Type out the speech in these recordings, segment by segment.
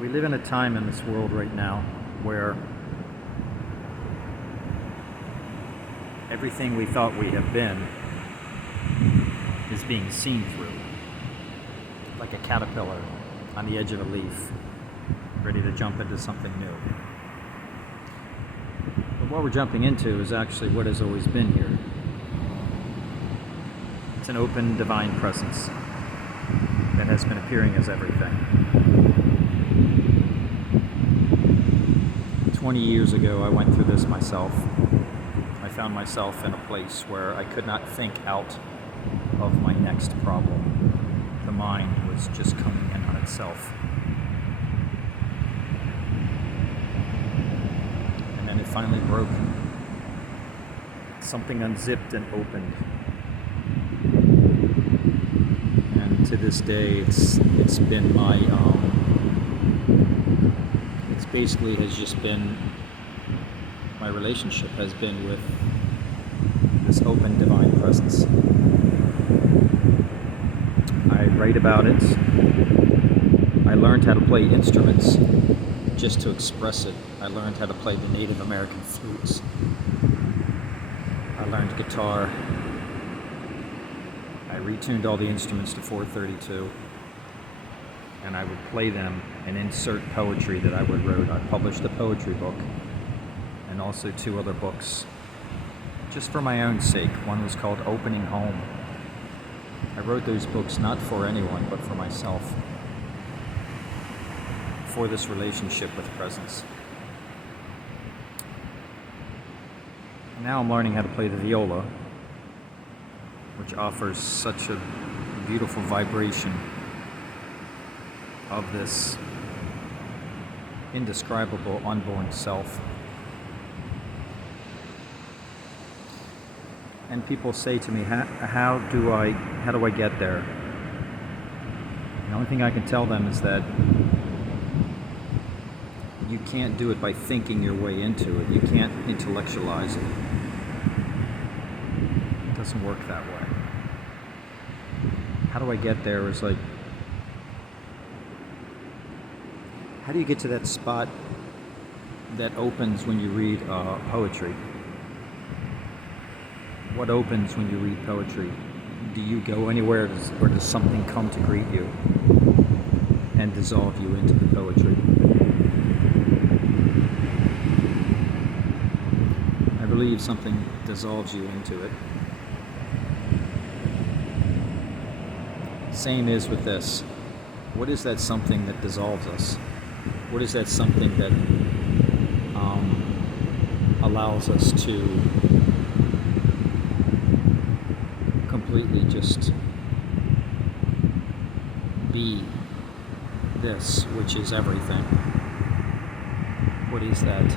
We live in a time in this world right now where everything we thought we have been is being seen through, like a caterpillar on the edge of a leaf, ready to jump into something new. But what we're jumping into is actually what has always been here. It's an open divine presence that has been appearing as everything. 20 years ago, I went through this myself. I found myself in a place where I could not think out of my next problem. The mind was just coming in on itself. And then it finally broke. Something unzipped and opened. And to this day, it's been my basically has just been my relationship has been with this open divine presence. I write about it. I learned how to play instruments just to express it. I learned how to play the Native American flutes. I learned guitar. I retuned all the instruments to 432. And I would play them and insert poetry that I would wrote. I published a poetry book and also 2 other books just for my own sake. One was called Opening Home. I wrote those books not for anyone but for myself, for this relationship with presence. Now I'm learning how to play the viola, which offers such a beautiful vibration of this indescribable unborn self. And people say to me, how do I get there? The only thing I can tell them is that you can't do it by thinking your way into it. You can't intellectualize it. It doesn't work that way. How do I get there is like, how do you get to that spot that opens when you read poetry? What opens when you read poetry? Do you go anywhere, or does something come to greet you and dissolve you into the poetry? I believe something dissolves you into it. Same is with this. What is that something that dissolves us? What is that something that allows us to completely just be this, which is everything? What is that?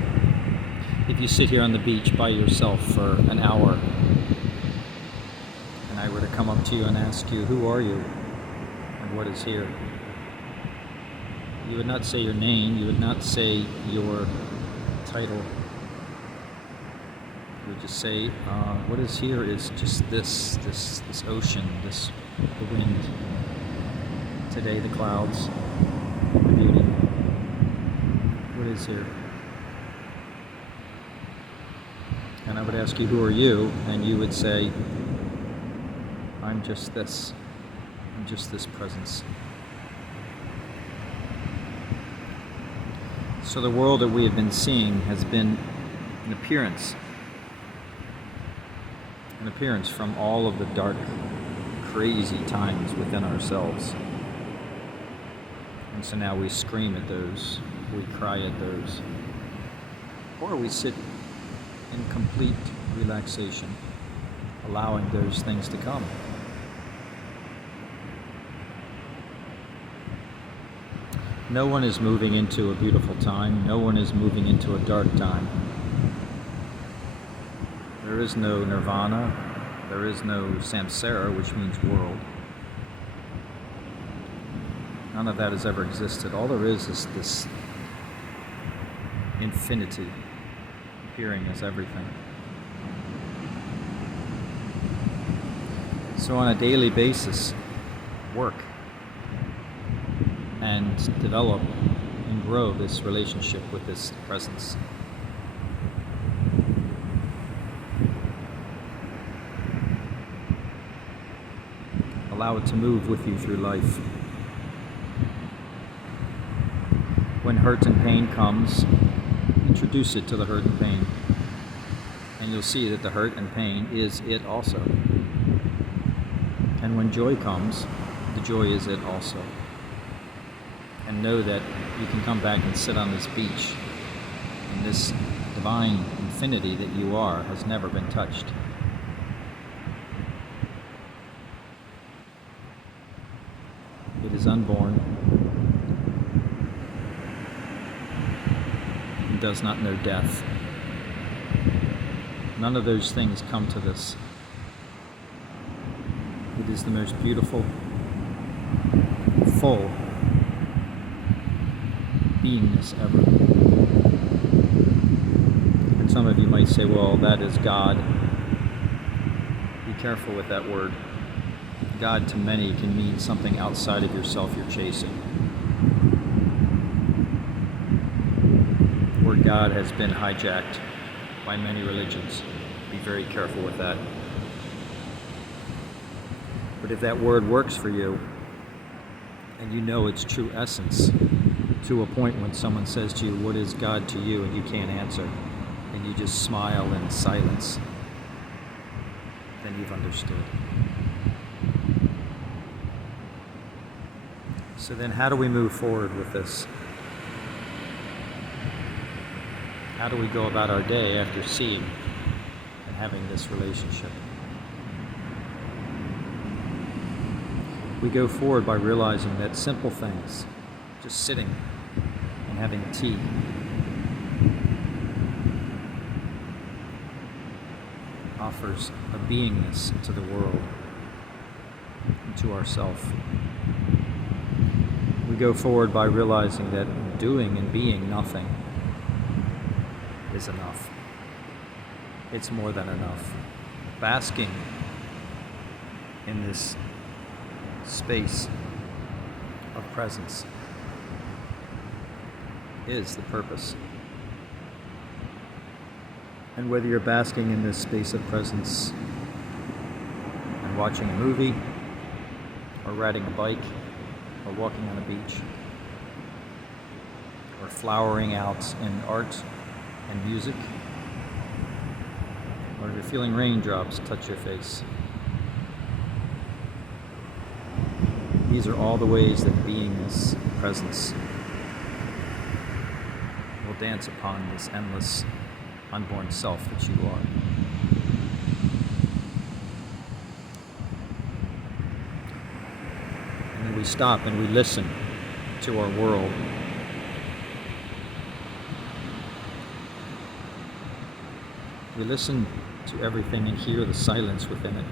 If you sit here on the beach by yourself for an hour, and I were to come up to you and ask you, who are you and what is here? You would not say your name, you would not say your title. You would just say, what is here is just this ocean, the wind, today the clouds, the beauty. What is here? And I would ask you, who are you? And you would say, I'm just this. I'm just this presence. So the world that we have been seeing has been an appearance from all of the dark, crazy times within ourselves. And so now we scream at those, we cry at those, or we sit in complete relaxation, allowing those things to come. No one is moving into a beautiful time. No one is moving into a dark time. There is no nirvana. There is no samsara, which means world. None of that has ever existed. All there is this infinity appearing as everything. So on a daily basis, work and develop in grow this relationship with this presence. Allow it to move with you through life. When hurt and pain comes, introduce it to the hurt and pain. And you'll see that the hurt and pain is it also. And when joy comes, the joy is it also. And know that you can come back and sit on this beach, and this divine infinity that you are has never been touched. It is unborn and does not know death. None of those things come to this. It is the most beautiful, full beingness ever. And some of you might say, well, that is God. Be careful with that word. God to many can mean something outside of yourself you're chasing. The word God has been hijacked by many religions. Be very careful with that. But if that word works for you, and you know its true essence, to a point when someone says to you, what is God to you, and you can't answer, and you just smile in silence, then you've understood. So then how do we move forward with this? How do we go about our day after seeing and having this relationship? We go forward by realizing that simple things, just sitting and having tea, offers a beingness to the world and to ourself. We go forward by realizing that doing and being nothing is enough. It's more than enough. Basking in this space of presence is the purpose. And whether you're basking in this space of presence and watching a movie, or riding a bike, or walking on a beach, or flowering out in art and music, or you're feeling raindrops touch your face, these are all the ways that beingness, presence, will dance upon this endless, unborn self that you are. And then we stop and we listen to our world. We listen to everything and hear the silence within it.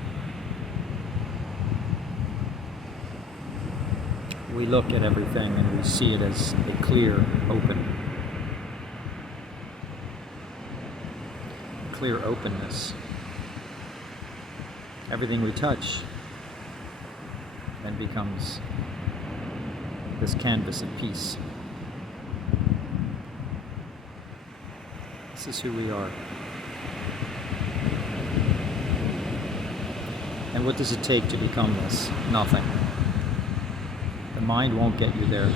We look at everything and we see it as a clear, open, clear openness. Everything we touch then becomes this canvas of peace. This is who we are. And what does it take to become this? Nothing. The mind won't get you there,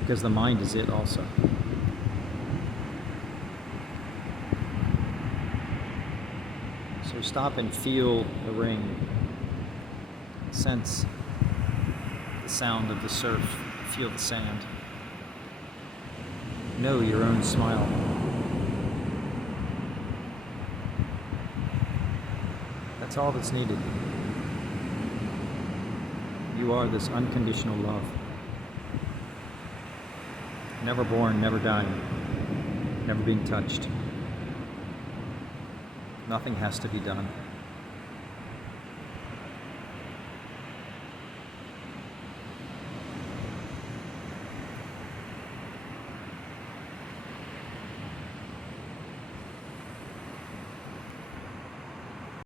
because the mind is it also. So stop and feel the ring. Sense the sound of the surf. Feel the sand. Know your own smile. That's all that's needed. You are this unconditional love. Never born, never dying, never being touched. Nothing has to be done.